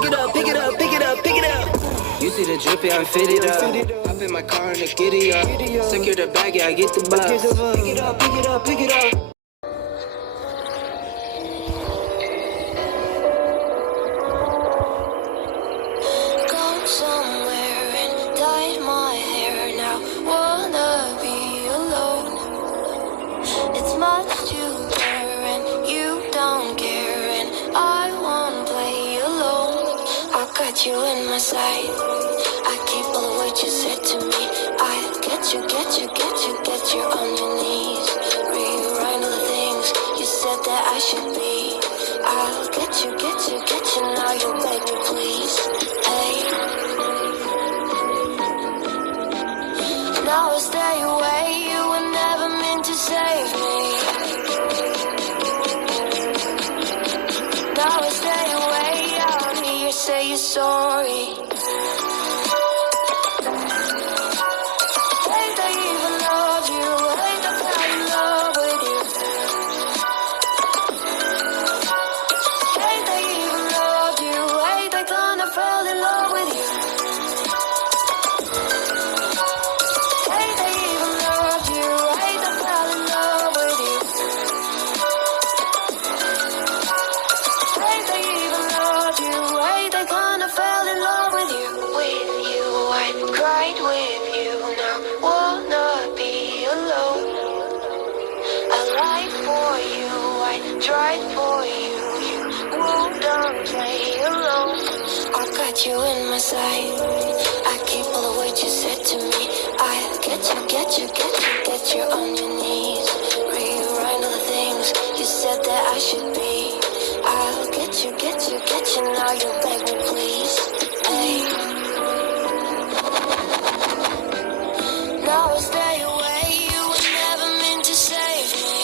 pick it up, pick it up, pick it up, pick it up. You see the drip, yeah, I'm fitted up. Hop in my car and the giddy up. Secure the bag, yeah, I get the bus. Pick it up, pick it up, pick it up. You in my sight. I keep all the words you said to me. I'll get you, get you, get you, get you on your knees. Rewrite all the things you said that I should be. I'll get you, get you, get you. Now you beg me, please. Hey. Now I stay away. You were never meant to save me. Now I stay away. I'll hear you say you're sorry. Hate I even love you. Hate I fell in love with you. Hate I even love you. Hate I kinda fell in love with you. Hate I even loved you. Hate I fell in love with you. Hate I even loved you. Hate I kinda fell in love with you. With you, I cried with you. Now wanna be alone. I lied for you. I tried for you. You moved on, play alone. I got you in my sight. I keep all the words you said to me. I'll get you, get you, get you, get you on your knees. Rewrite all the things you said that I should be. I'll get you, get you, get you. Now you beg me, please. Hey. Now I stay away. You were never meant to save me.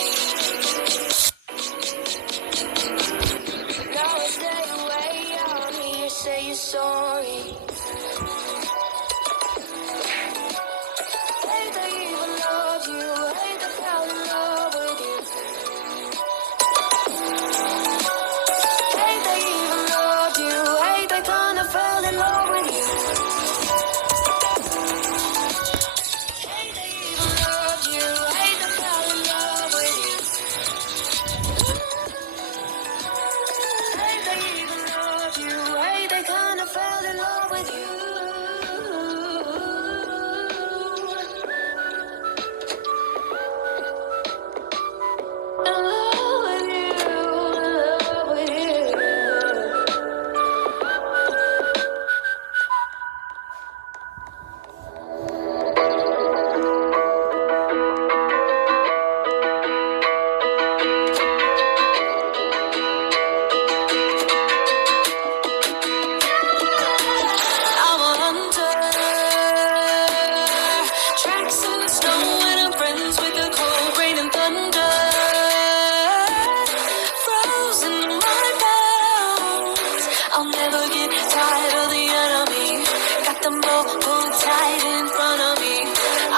Now I stay away. I'll hear you say you're sorry. Hate I even love you. Hate I fell in love with you. Hate I even loved you. Hate I kinda fell in love with you. Hate I even loved you. Hate I fell in love with you. Hate I even loved you. Hate I kinda fell in love with you. In love with you. In love with you. I'm a hunter. Tracks in the snow and I'm friends with the cold rain and thunder. Frozen in my bones. I'll never get tired of the enemy. Got them both pulled tight in front of me.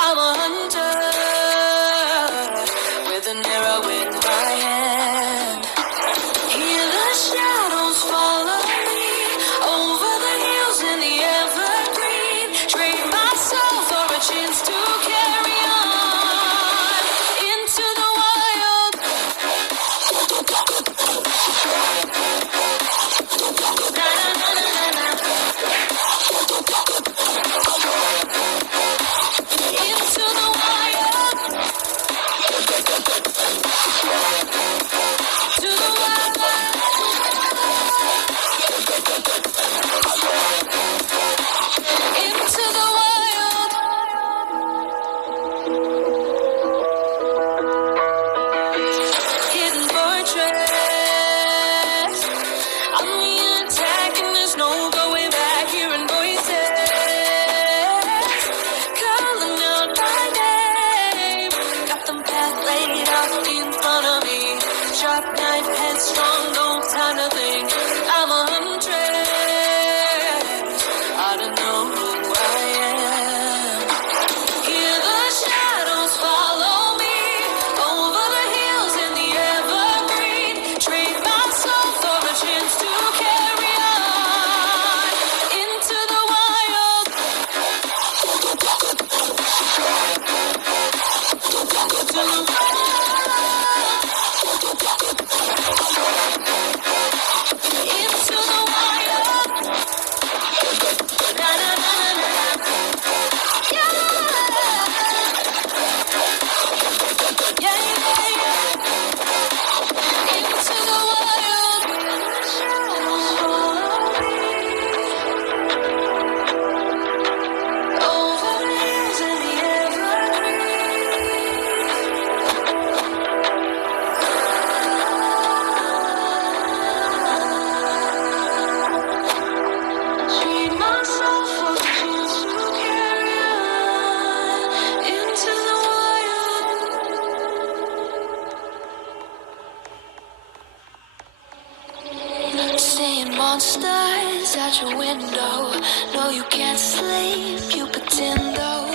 I'm a hunter with an arrow in my hand. Hear the shadows follow me over the hills in the evergreen. Trade my soul for a chance to carry on into the wild. Na, na, na, na, na, na. count stars out your window. No, you can't sleep, you pretend though.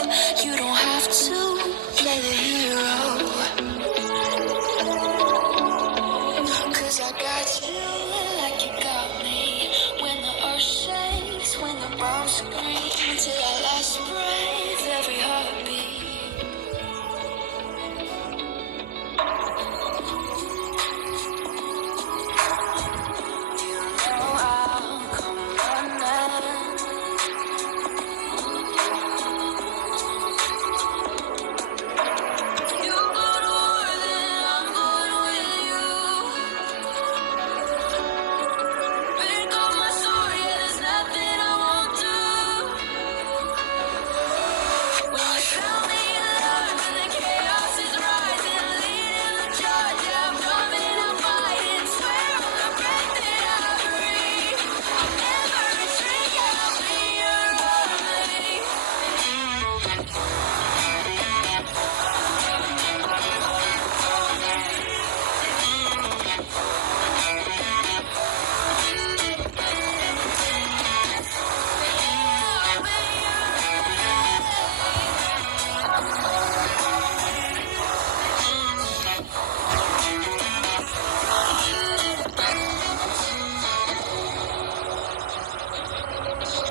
You don't have to play the hero. 'Cause I got you like you got me. When the earth shakes, when the bombs scream, till our last breath, every heartbeat.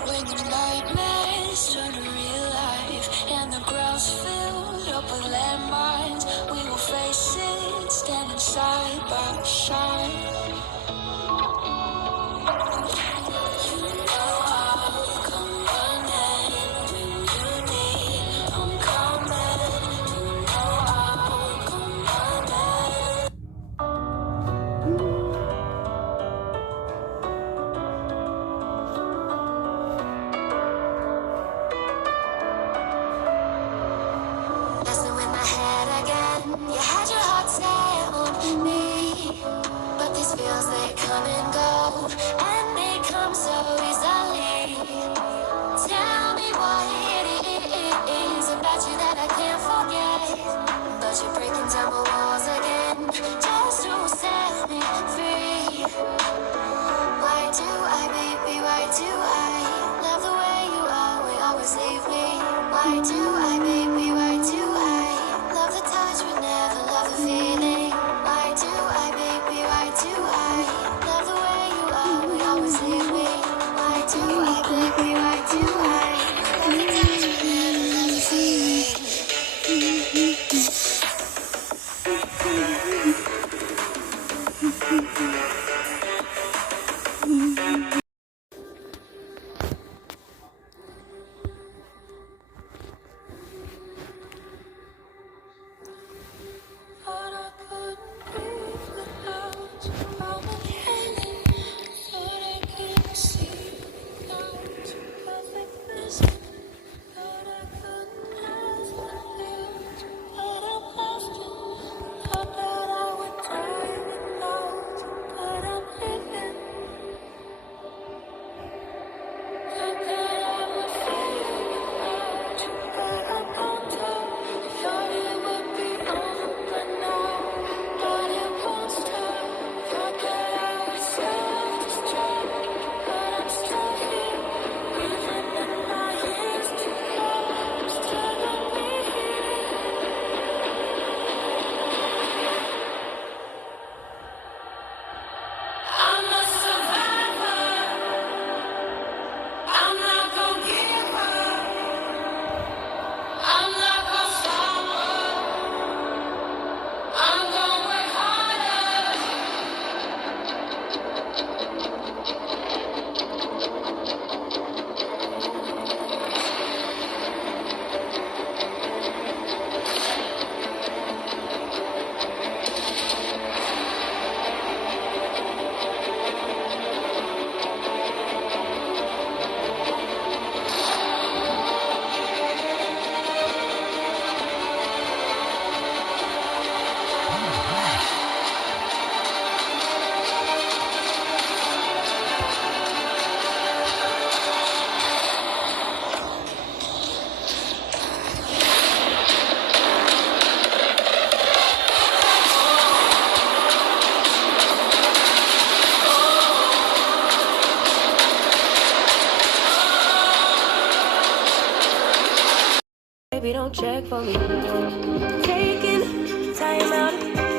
When your nightmares turn to real life and the ground's filled up with landmines, we will face it standing side by side. You know I'll come running when you need. I'm coming. You know I'll come running. Messing with my head again. You had your heart set on me, but these feels they come and go, and they come so easily. Tell me what it is about you that I can't forget, but you're breaking down my walls again, just to set me free. Why do I, baby? Why do I love the way you always leave me? Why do I, baby? Why do I love the touch but never love the feeling? Why do I, baby? Why do I love the way you always leave me? Why do I, baby? Why do I love the touch but never love the feeling? they don't check for me. Taking time out